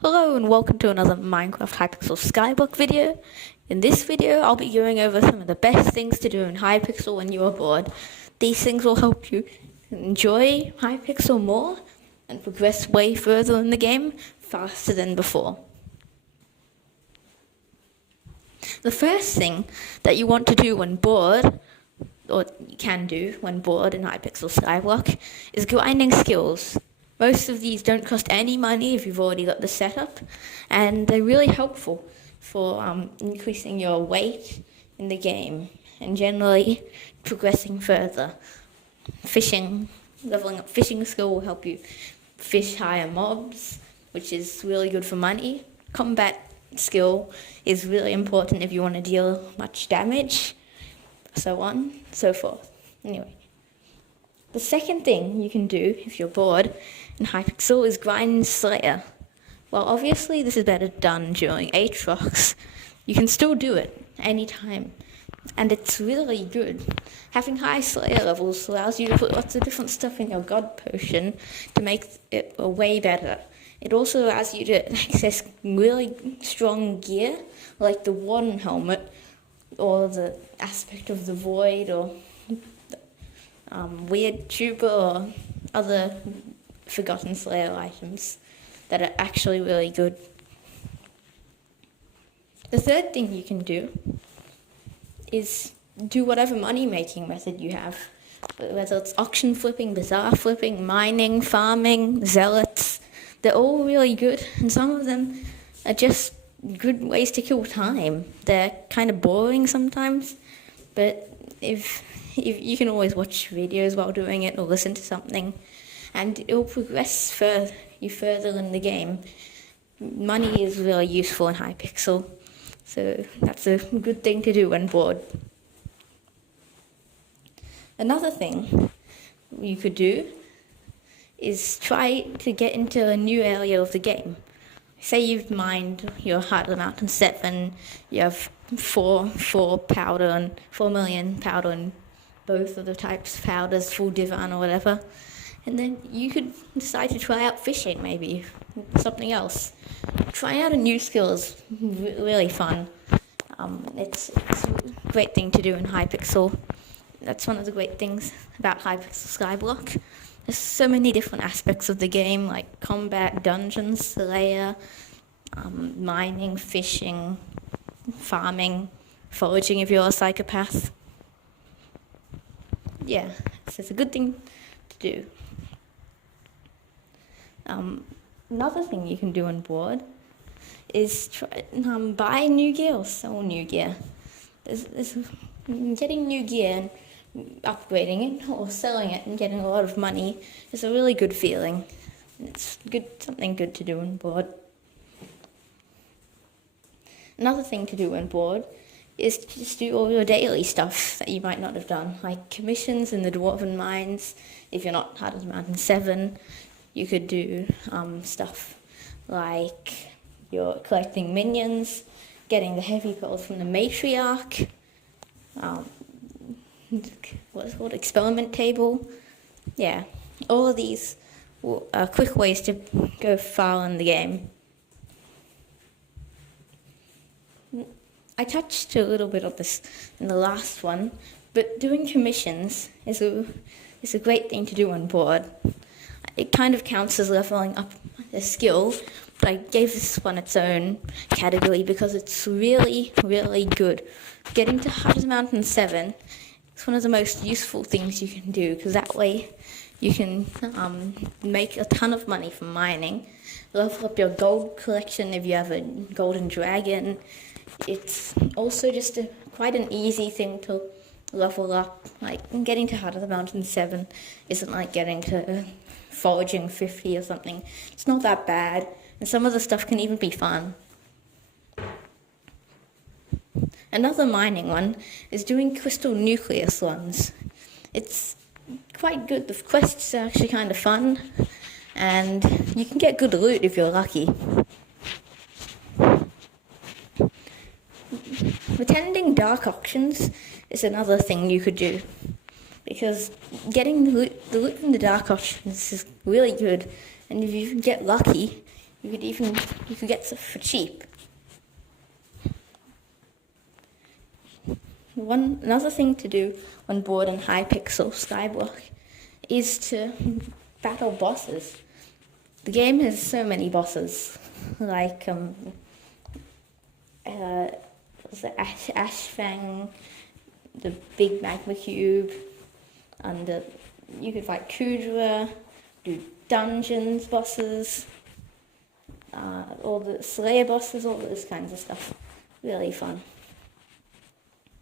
Hello and welcome to another Minecraft Hypixel Skyblock video. In this video, I'll be going over some of the best things to do in Hypixel when you are bored. These things will help you enjoy Hypixel more and progress way further in the game faster than before. The first thing that you want to do when bored, or you can do when bored in Hypixel Skyblock, is grinding skills. Most of these don't cost any money if you've already got the setup, and they're really helpful for increasing your weight in the game and generally progressing further. Leveling up fishing skill will help you fish higher mobs, which is really good for money. Combat skill is really important if you want to deal much damage, so on, so forth. Anyway. The second thing you can do if you're bored in Hypixel is grind Slayer. Well, obviously this is better done during Aatrox. You can still do it anytime, and it's really good. Having high Slayer levels allows you to put lots of different stuff in your God Potion to make it way better. It also allows you to access really strong gear, like the Warden Helmet, or the Aspect of the Void, or Weird Tuber, or other Forgotten Slayer items that are actually really good. The third thing you can do is do whatever money-making method you have, whether it's auction flipping, bazaar flipping, mining, farming, zealots. They're all really good, and some of them are just good ways to kill time. They're kind of boring sometimes, but if you can always watch videos while doing it or listen to something, and it'll progress you further in the game. Money is really useful in Hypixel, so that's a good thing to do when bored. Another thing you could do is try to get into a new area of the game. Say you've mined your Heart of the Mountain 7, you have 4 powder and 4 million powder and both of the types, powders, full divan or whatever, and then you could decide to try out fishing, maybe something else. Trying out a new skill is really fun. It's a great thing to do in Hypixel. That's one of the great things about Hypixel Skyblock. There's so many different aspects of the game, like combat, dungeons, Slayer, mining, fishing, farming, foraging if you're a psychopath. Yeah, so it's a good thing to do. Another thing you can do on board is buy new gear or sell new gear. Getting new gear and upgrading it or selling it and getting a lot of money is a really good feeling. It's something good to do on board. Another thing to do on board is to just do all your daily stuff that you might not have done, like commissions in the Dwarven Mines. If you're not Heart of the Mountain 7, you could do stuff like you're collecting minions, getting the heavy pearls from the Matriarch, what's it called, experiment table. Yeah, all of these are quick ways to go far in the game. I touched a little bit of this in the last one, but doing commissions is a great thing to do on board. It kind of counts as leveling up a skill, but I gave this one its own category because it's really, really good. Getting to Heart of the Mountain 7 is one of the most useful things you can do, because that way you can make a ton of money from mining, level up your gold collection if you have a golden dragon. It's also just quite an easy thing to level up. Like getting to Heart of the Mountain 7 isn't like getting to foraging 50 or something. It's not that bad, and some of the stuff can even be fun. Another mining one is doing crystal nucleus ones. It's quite good. The quests are actually kind of fun, and you can get good loot if you're lucky. Attending dark auctions is another thing you could do, because getting the loot from the dark auctions is really good, and if you get lucky, You could get stuff for cheap. Another thing to do when bored in Hypixel Skyblock is to battle bosses. The game has so many bosses, like the Ash Fang, the big magma cube, and you could fight Kudra, do dungeons bosses, all the Slayer bosses, all those kinds of stuff. Really fun.